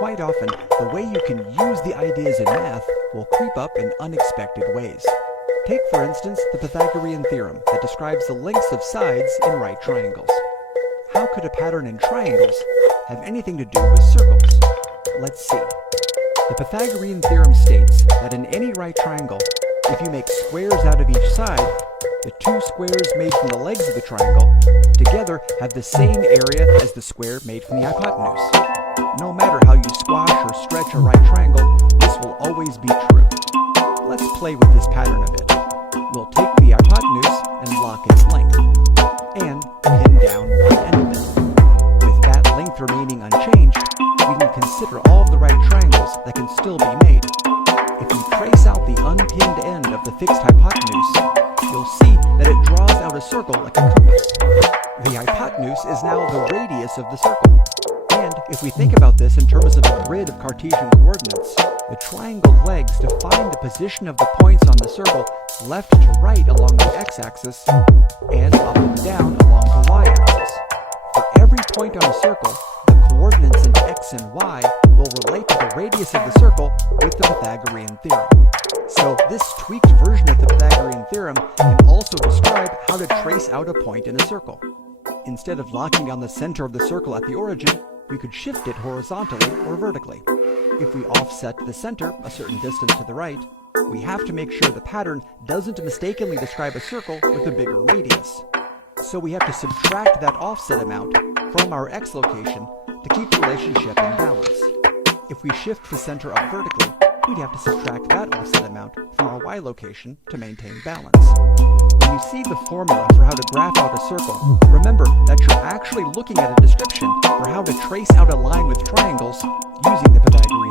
Quite often, the way you can use the ideas in math will creep up in unexpected ways. Take, for instance, the Pythagorean theorem that describes the lengths of sides in right triangles. How could a pattern in triangles have anything to do with circles? Let's see. The Pythagorean theorem states that in any right triangle, if you make squares out of each side, the two squares made from the legs of the triangle together have the same area as the square made from the hypotenuse. No matter how you squash or stretch a right triangle, this will always be true. Let's play with this pattern a bit. We'll take the hypotenuse and lock its length, and pin down one end of it. With that length remaining unchanged, we can consider all of the right triangles that can still be made. If you trace out the unpinned end of the fixed hypotenuse, you'll see that it draws out a circle like a compass. The hypotenuse is now the radius of the circle. And if we think about this in terms of a grid of Cartesian coordinates, the triangle legs define the position of the points on the circle left to right along the x-axis and up and down along the y-axis. For every point on a circle, the coordinates in x and y will relate to the radius of the circle with the Pythagorean theorem. So this tweaked version of the Pythagorean theorem can also describe how to trace out a point in a circle. Instead of locking down the center of the circle at the origin, we could shift it horizontally or vertically. If we offset the center a certain distance to the right, we have to make sure the pattern doesn't mistakenly describe a circle with a bigger radius. So we have to subtract that offset amount from our x location to keep the relationship in balance. If we shift the center up vertically, we'd have to subtract that offset amount from our y location to maintain balance. When you see the formula for how to graph out a circle, remember that you're actually looking at a description for how to trace out a line with triangles using the Pythagorean